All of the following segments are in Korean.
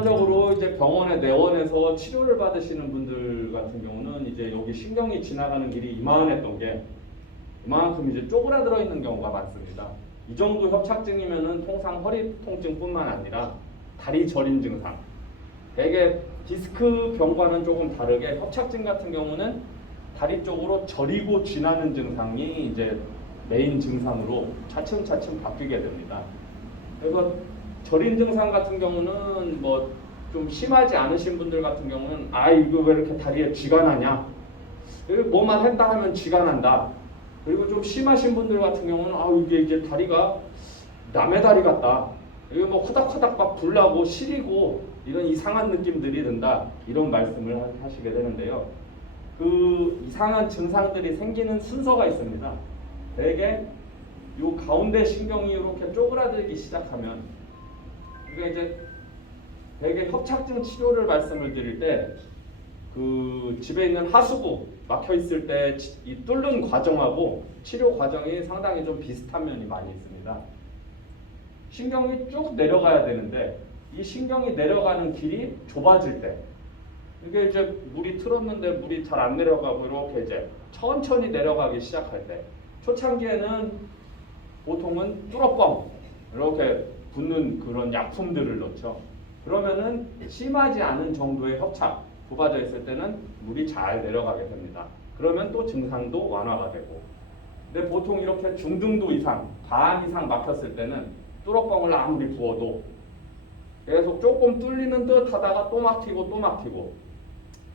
일반적으로 이제 병원에 내원해서 치료를 받으시는 분들 같은 경우는 이제 여기 신경이 지나가는 길이 이만했던 게 이만큼 이제 쪼그라들어 있는 경우가 많습니다. 이 정도 협착증이면은 통상 허리 통증뿐만 아니라 다리 저림 증상, 대개 디스크 병과는 조금 다르게 협착증 같은 경우는 다리 쪽으로 저리고 쥐나는 증상이 이제 메인 증상으로 차츰차츰 바뀌게 됩니다. 그래서 저림 증상 같은 경우는 뭐 좀 심하지 않으신 분들 같은 경우는 아 이거 왜 이렇게 다리에 쥐가 나냐, 뭐만 했다 하면 쥐가 난다. 그리고 좀 심하신 분들 같은 경우는 아 이게 다리가 남의 다리 같다, 이거 뭐 허닥허닥 막 불나고 시리고 이런 이상한 느낌들이 든다, 이런 말씀을 하시게 되는데요. 그 이상한 증상들이 생기는 순서가 있습니다. 대개 요 가운데 신경이 이렇게 쪼그라들기 시작하면, 그러니까 이제 대개 협착증 치료를 말씀을 드릴 때 그 집에 있는 하수구 막혀 있을 때 이 뚫는 과정하고 치료 과정이 상당히 좀 비슷한 면이 많이 있습니다. 신경이 쭉 내려가야 되는데 이 신경이 내려가는 길이 좁아질 때, 이게 이제 물이 틀었는데 물이 잘 안 내려가고 이렇게 이제 천천히 내려가기 시작할 때, 초창기에는 보통은 뚫어뻥 이렇게 붓는 그런 약품들을 넣죠. 그러면은 심하지 않은 정도의 협착, 좁아져 있을 때는 물이 잘 내려가게 됩니다. 그러면 또 증상도 완화가 되고, 근데 보통 이렇게 중등도 이상, 반 이상 막혔을 때는 뚫어뻥을 아무리 부어도 계속 조금 뚫리는 듯 하다가 또 막히고 또 막히고,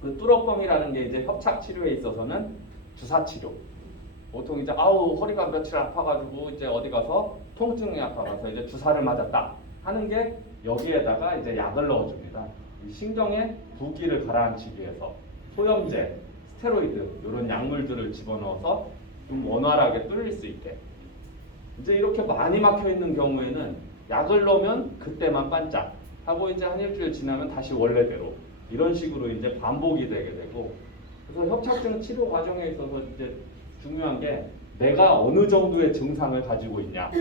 그 뚫어뻥이라는 게 이제 협착 치료에 있어서는 주사 치료. 보통 이제 아우 허리가 며칠 아파가지고 이제 어디 가서 통증이 아파가서 이제 주사를 맞았다 하는 게 여기에다가 이제 약을 넣어줍니다. 신경의 부기를 가라앉히기 위해서 소염제, 스테로이드 이런 약물들을 집어넣어서 좀 원활하게 뚫릴 수 있게. 이제 이렇게 많이 막혀 있는 경우에는 약을 넣으면 그때만 반짝 하고 이제 한 일주일 지나면 다시 원래대로, 이런 식으로 이제 반복이 되게 되고, 그래서 협착증 치료 과정에 있어서 이제 중요한 게 내가 어느 정도의 증상을 가지고 있냐.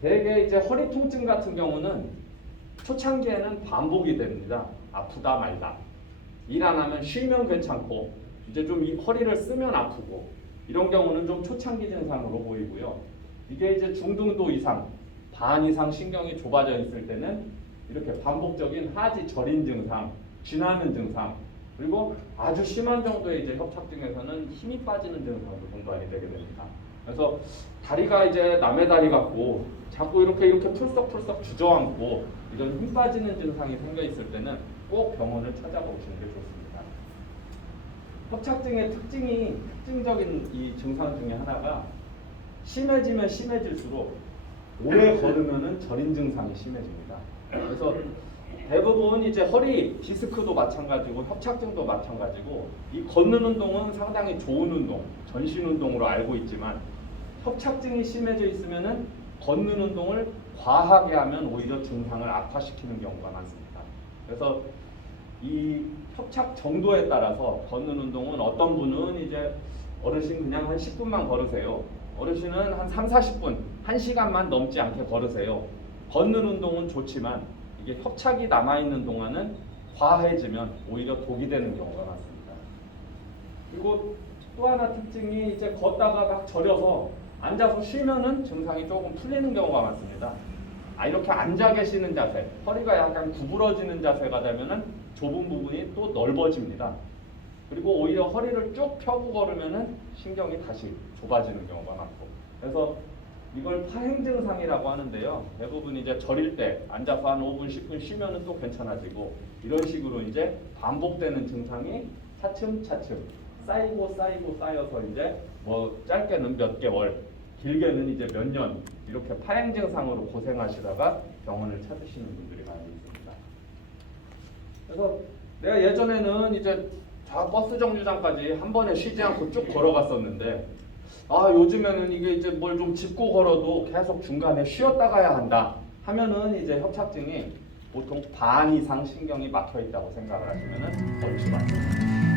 대개 이제 허리 통증 같은 경우는 초창기에는 반복이 됩니다. 아프다 말다. 일 안 하면 쉬면 괜찮고 이제 좀 이 허리를 쓰면 아프고, 이런 경우는 좀 초창기 증상으로 보이고요. 이게 이제 중등도 이상, 반 이상 신경이 좁아져 있을 때는 이렇게 반복적인 하지 저린 증상, 쥐나는 증상, 그리고 아주 심한 정도의 이제 협착증에서는 힘이 빠지는 증상으로 동반이 되게 됩니다. 그래서 다리가 이제 남의 다리 같고 자꾸 이렇게 풀썩풀썩 주저앉고 이런 힘 빠지는 증상이 생겨 있을 때는 꼭 병원을 찾아보시는 게 좋습니다. 협착증의 특징적인 이 증상 중에 하나가 심해지면 심해질수록 오래 걸으면은 저린 증상이 심해집니다. 그래서 대부분 이제 허리 디스크도 마찬가지고 협착증도 마찬가지고, 이 걷는 운동은 상당히 좋은 운동, 전신 운동으로 알고 있지만 협착증이 심해져 있으면은 걷는 운동을 과하게 하면 오히려 증상을 악화시키는 경우가 많습니다. 그래서 이 협착 정도에 따라서 걷는 운동은 어떤 분은 이제 어르신 그냥 한 10분만 걸으세요. 어르신은 한 3, 40분, 1시간만 넘지 않게 걸으세요. 걷는 운동은 좋지만 이게 협착이 남아있는 동안은 과해지면 오히려 독이 되는 경우가 많습니다. 그리고 또 하나 특징이 이제 걷다가 막 저려서 앉아서 쉬면은 증상이 조금 풀리는 경우가 많습니다. 이렇게 앉아 계시는 자세, 허리가 약간 구부러지는 자세가 되면은 좁은 부분이 또 넓어집니다. 그리고 오히려 허리를 쭉 펴고 걸으면은 신경이 다시 좁아지는 경우가 많고, 그래서 이걸 파행 증상이라고 하는데요. 대부분 이제 저릴 때 앉아서 한 5분, 10분 쉬면은 또 괜찮아지고, 이런 식으로 이제 반복되는 증상이 차츰차츰 쌓여서 이제 뭐 짧게는 몇 개월, 길게는 이제 몇 년 이렇게 파행 증상으로 고생하시다가 병원을 찾으시는 분들이 많이 있습니다. 그래서 내가 예전에는 이제 저 버스 정류장까지 한 번에 쉬지 않고 쭉 걸어갔었는데, 요즘에는 이게 이제 뭘 좀 짚고 걸어도 계속 중간에 쉬었다 가야 한다 하면은 이제 협착증이 보통 반 이상 신경이 막혀 있다고 생각을 하시면은 얼추 맞습니다.